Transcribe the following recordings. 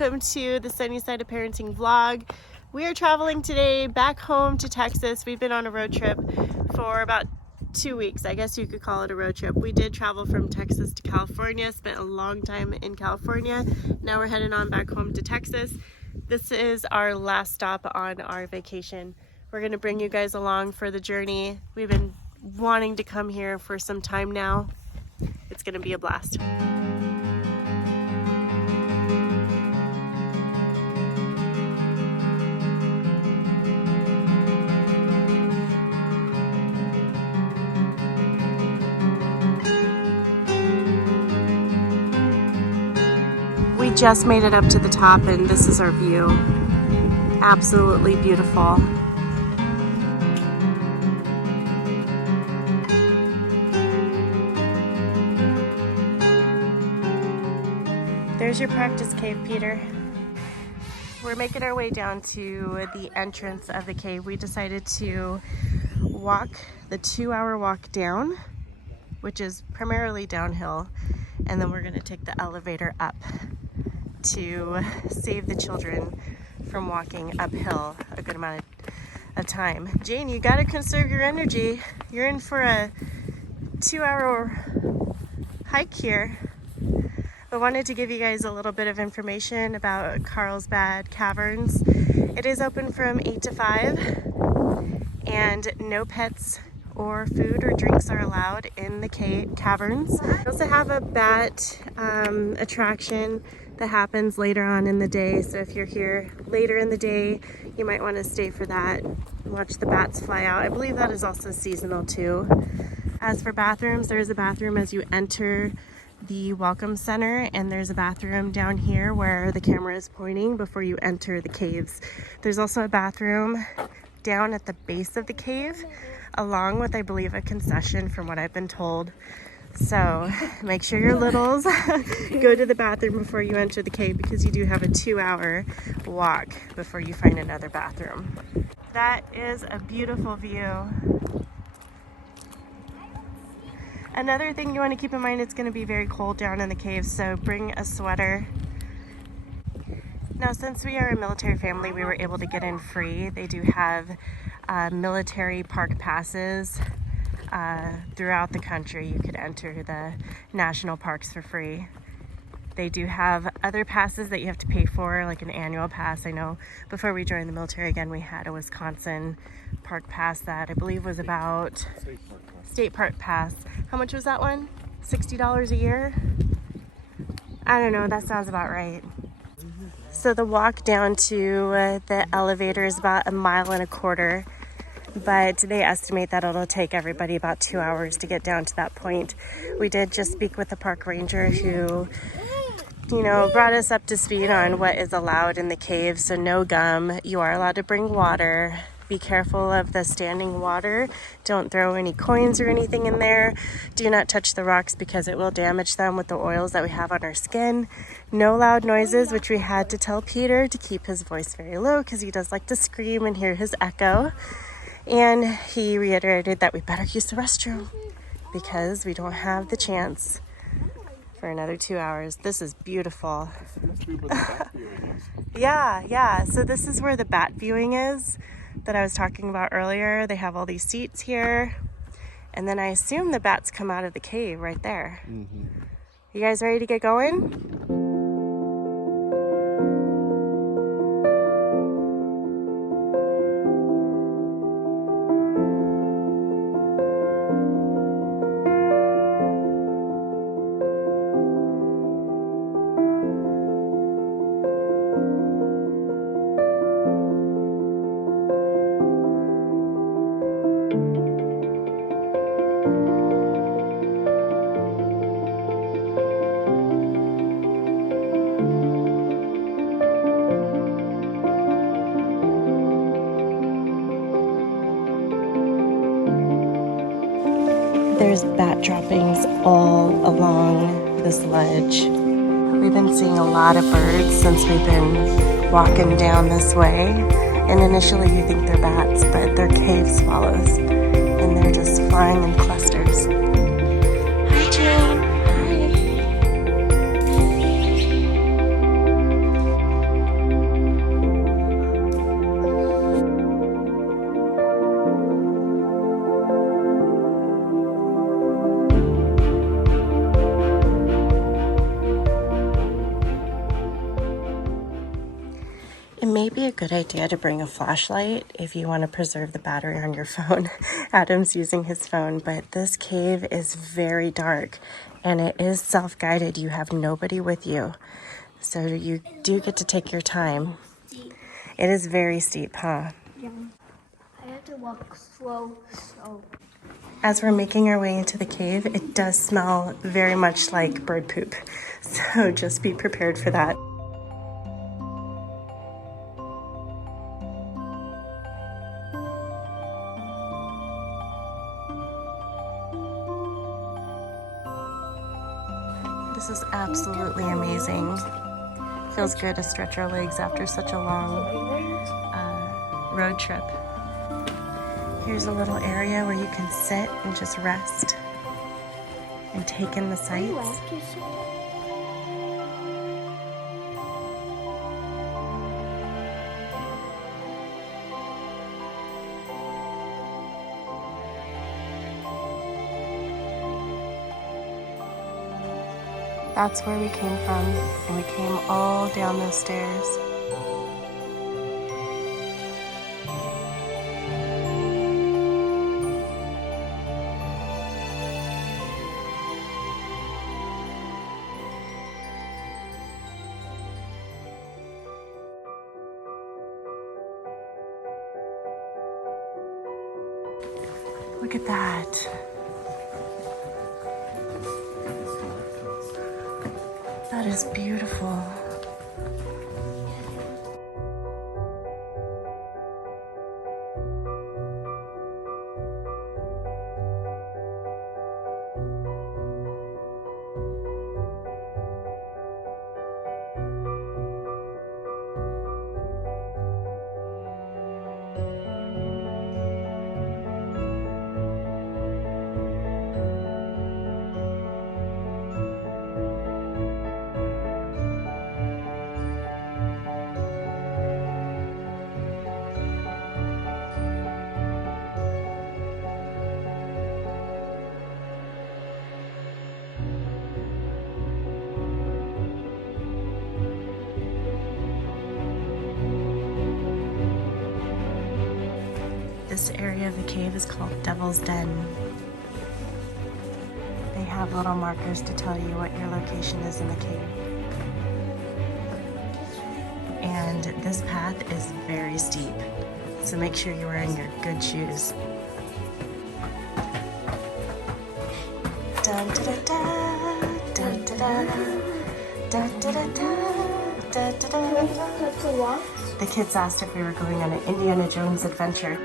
welcome to the Sunny Side of Parenting vlog. We are traveling today back home to Texas. We've been on a road trip for about 2 weeks. I guess you could call it a road trip. We did travel from Texas to California, spent a long time in California. Now we're heading on back home to Texas. This is our last stop on our vacation. We're going to bring you guys along for the journey. We've been wanting to come here for some time now. It's going to be a blast. We just made it up to the top and this is our view. Absolutely beautiful. There's your practice cave, Peter. We're making our way down to the entrance of the cave. We decided to walk the 2-hour walk down, which is primarily downhill, and then we're gonna take the elevator up to save the children from walking uphill a good amount of time. Jane, you gotta conserve your energy. You're in for a 2-hour hike here. I wanted to give you guys a little bit of information about Carlsbad Caverns. It is open from 8 to 5 and no pets or food or drinks are allowed in the caverns. We also have a bat attraction that happens later on in the day. So if you're here later in the day, you might want to stay for that and watch the bats fly out. I believe that is also seasonal too. As for bathrooms, there is a bathroom as you enter the welcome center, and there's a bathroom down here where the camera is pointing before you enter the caves. There's also a bathroom down at the base of the cave, along with, I believe, a concession from what I've been told. So make sure your littles go to the bathroom before you enter the cave, because you do have a 2-hour walk before you find another bathroom. That is a beautiful view. Another thing you want to keep in mind, it's going to be very cold down in the cave, so bring a sweater. Now, since we are a military family, we were able to get in free. They do have military park passes throughout the country. You could enter the national parks for free. They do have other passes that you have to pay for, like an annual pass. I know before we joined the military, again, we had a Wisconsin park pass that I believe was about state park pass. How much was that one? $60 a year? I don't know, that sounds about right. So the walk down to the elevator is about 1.25 miles, but they estimate that it'll take everybody about 2 hours to get down to that point. We did just speak with the park ranger who, brought us up to speed on what is allowed in the cave. So no gum, you are allowed to bring water. Be careful of the standing water. Don't throw any coins or anything in there. Do not touch the rocks because it will damage them with the oils that we have on our skin. No loud noises, which we had to tell Peter to keep his voice very low because he does like to scream and hear his echo. And he reiterated that we better use the restroom because we don't have the chance for another 2 hours. This is beautiful. Yeah. So this is where the bat viewing is that I was talking about earlier. They have all these seats here, and then I assume the bats come out of the cave right there. Mm-hmm. You guys ready to get going? There's bat droppings all along this ledge. We've been seeing a lot of birds since we've been walking down this way. And initially you think they're bats, but they're cave swallows. And they're just flying in clusters. Hi, Jane. Hi. may be a good idea to bring a flashlight if you want to preserve the battery on your phone. Adam's using his phone, but this cave is very dark and it is self-guided. You have nobody with you, so you do get to take your time. It is very steep, huh? Yeah. I have to walk slow. As we're making our way into the cave, it does smell very much like bird poop, so just be prepared for that. This is absolutely amazing. Feels good to stretch our legs after such a long road trip. Here's a little area where you can sit and just rest and take in the sights. That's where we came from, and we came all down those stairs. Look at that. That is beautiful. This area of the cave is called Devil's Den. They have little markers to tell you what your location is in the cave. And this path is very steep, so make sure you're wearing your good shoes. Dun, da, da, da, dun, da, da, dun, da, da, da, da, da, da. The kids asked if we were going on an Indiana Jones adventure.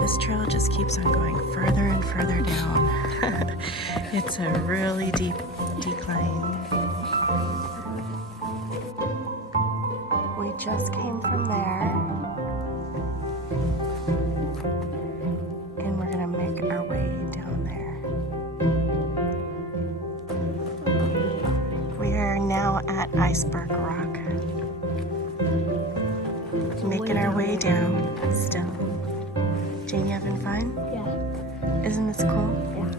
This trail just keeps on going further and further down. It's a really deep decline. We just came from there, and we're gonna make our way down there. We are now at Iceberg Rock. Making our way down still. Jane, you having fun? Yeah. Isn't this cool? Yeah.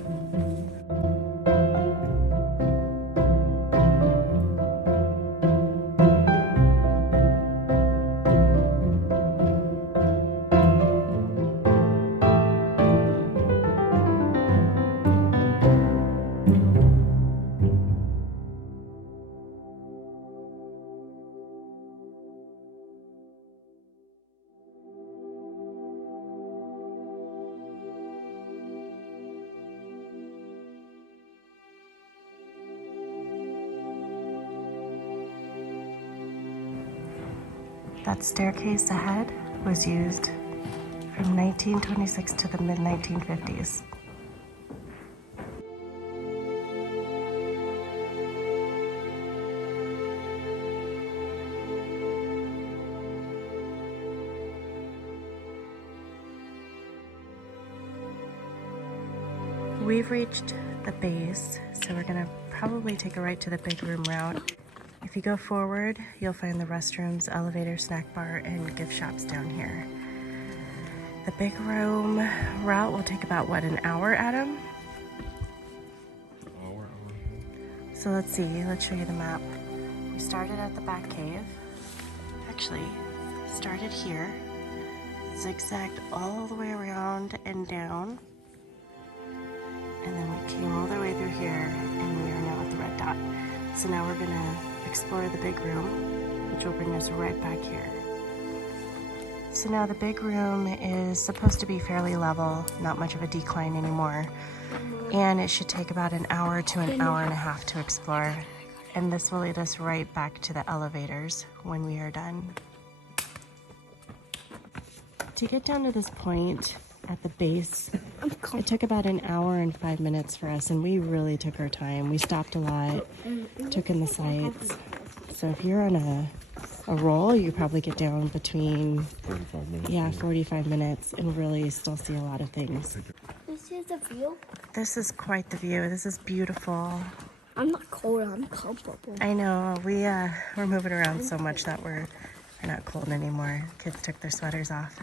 That staircase ahead was used from 1926 to the mid-1950s. We've reached the base, so we're gonna probably take a right to the big room route. If you go forward, you'll find the restrooms, elevator, snack bar, and gift shops down here. The big room route will take about, what, an hour, Adam? Hour. So let's see, let's show you the map. We started at the back cave. Actually, started here, zigzagged all the way around and down, and then we came all the way through here, and we are now at the red dot. So now we're gonna explore the big room, which will bring us right back here. So now the big room is supposed to be fairly level, not much of a decline anymore, and it should take about an hour to an hour and a half to explore. And this will lead us right back to the elevators when we are done. To get down to this point at the base, it took about an hour and 5 minutes for us, and we really took our time. We stopped a lot, took in the sights. So if you're on a roll, you probably get down between 45 minutes. Yeah, 45 minutes and really still see a lot of things. This is the view. This is quite the view. This is beautiful. I'm not cold. I'm comfortable. I know, we're moving around so much that we're not cold anymore. Kids took their sweaters off.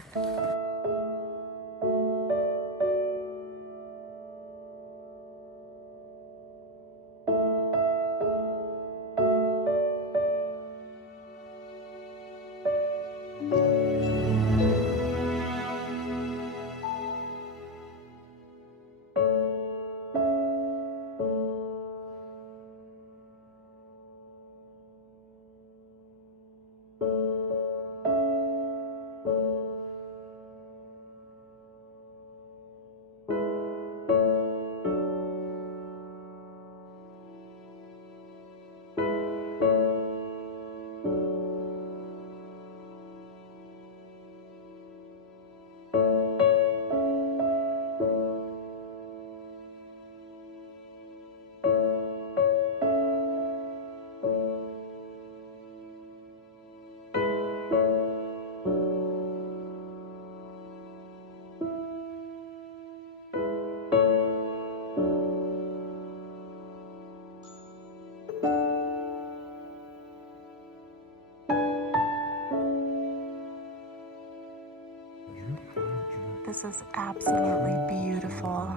This is absolutely beautiful.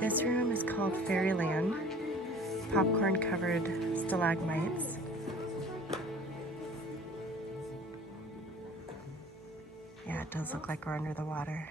This room is called Fairyland. Popcorn covered stalagmites. Yeah, it does look like we're under the water.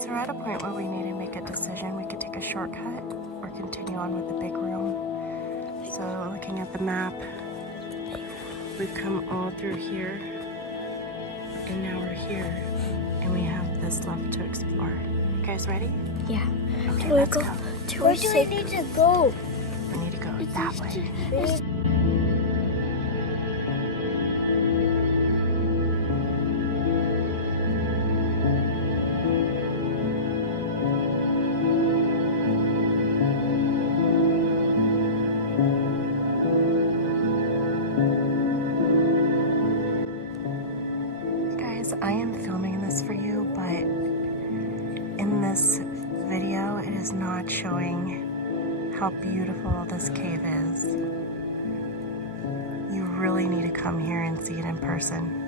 So we're at a point where we need to make a decision. We could take a shortcut or continue on with the big room. So looking at the map, we've come all through here, and now we're here, and we have this left to explore. You guys ready? Yeah. Okay, Where let's go. Where do we need to go? We need to go that way. I am filming this for you, but in this video it is not showing how beautiful this cave is. You really need to come here and see it in person.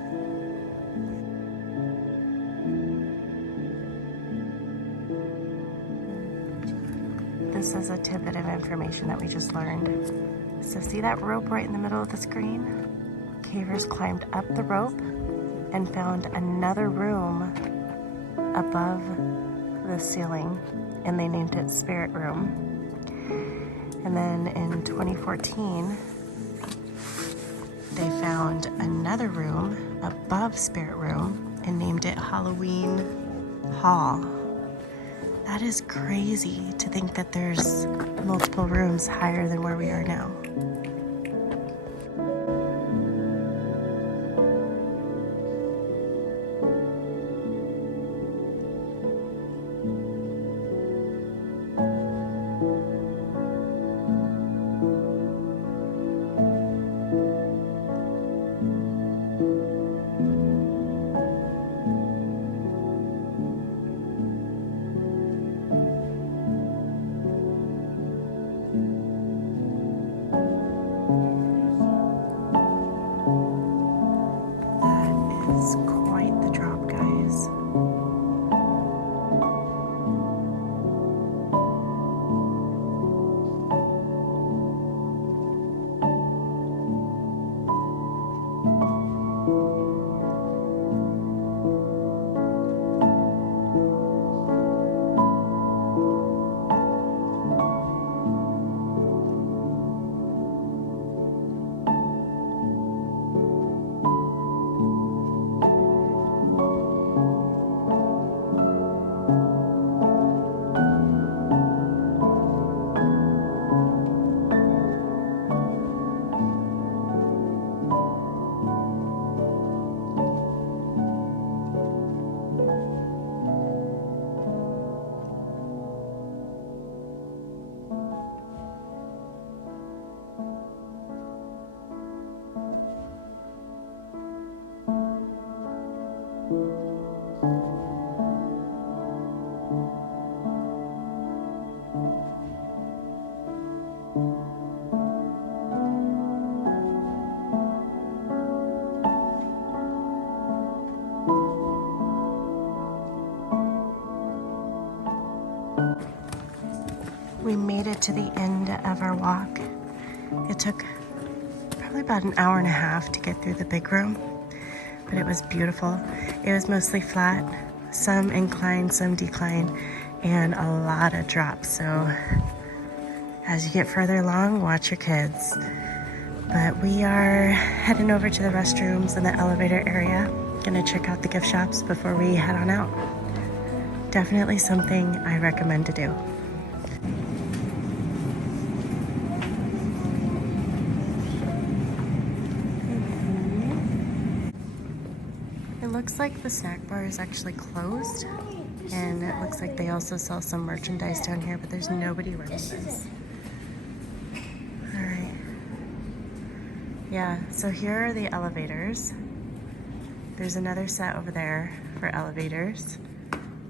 This is a tidbit of information that we just learned. So see that rope right in the middle of the screen? Cavers climbed up the rope and found another room above the ceiling, and they named it Spirit Room. And then in 2014, they found another room above Spirit Room and named it Halloween Hall. That is crazy to think that there's multiple rooms higher than where we are now. It's quite the drop, guys. We made it to the end of our walk. It took probably about an hour and a half to get through the big room, but it was beautiful. It was mostly flat, some incline, some decline, and a lot of drops. So as you get further along, watch your kids. But we are heading over to the restrooms and the elevator area. Gonna check out the gift shops before we head on out. Definitely something I recommend to do. It looks like the snack bar is actually closed, and it looks like they also sell some merchandise down here, but there's nobody running this. All right. Yeah, so here are the elevators. There's another set over there for elevators,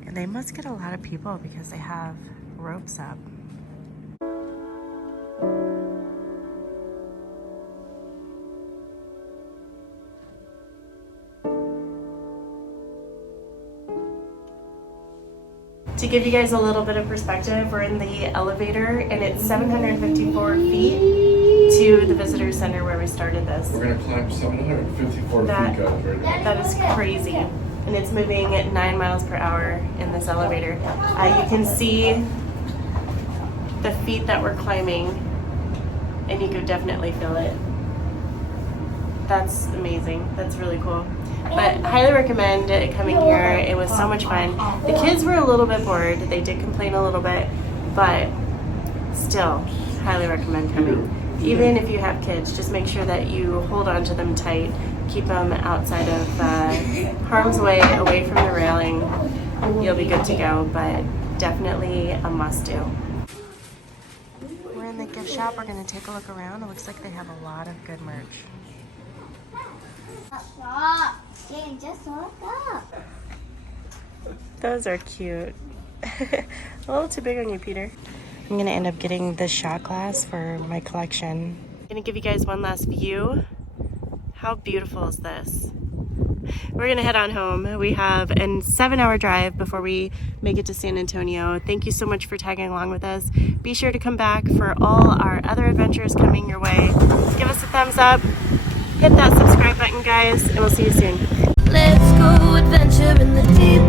and they must get a lot of people because they have ropes up. To give you guys a little bit of perspective, we're in the elevator and it's 754 feet to the visitor center where we started this. We're going to climb 754 feet, guys, right now. That is crazy. And it's moving at 9 miles per hour in this elevator. You can see the feet that we're climbing, and you could definitely feel it. That's amazing. That's really cool. But highly recommend coming here. It was so much fun. The kids were a little bit bored. They did complain a little bit, but still, highly recommend coming. Even if you have kids, just make sure that you hold on to them tight. Keep them outside of harm's way, away from the railing. You'll be good to go, but definitely a must-do. We're in the gift shop. We're going to take a look around. It looks like they have a lot of good merch. Shane, just look up. Those are cute. A little too big on you, Peter. I'm gonna end up getting this shot glass for my collection. I'm gonna give you guys one last view. How beautiful is this? We're gonna head on home. We have a 7-hour drive before we make it to San Antonio. Thank you so much for tagging along with us. Be sure to come back for all our other adventures coming your way. Give us a thumbs up, hit that subscribe button, guys, and we'll see you soon. Let's go adventure in the deep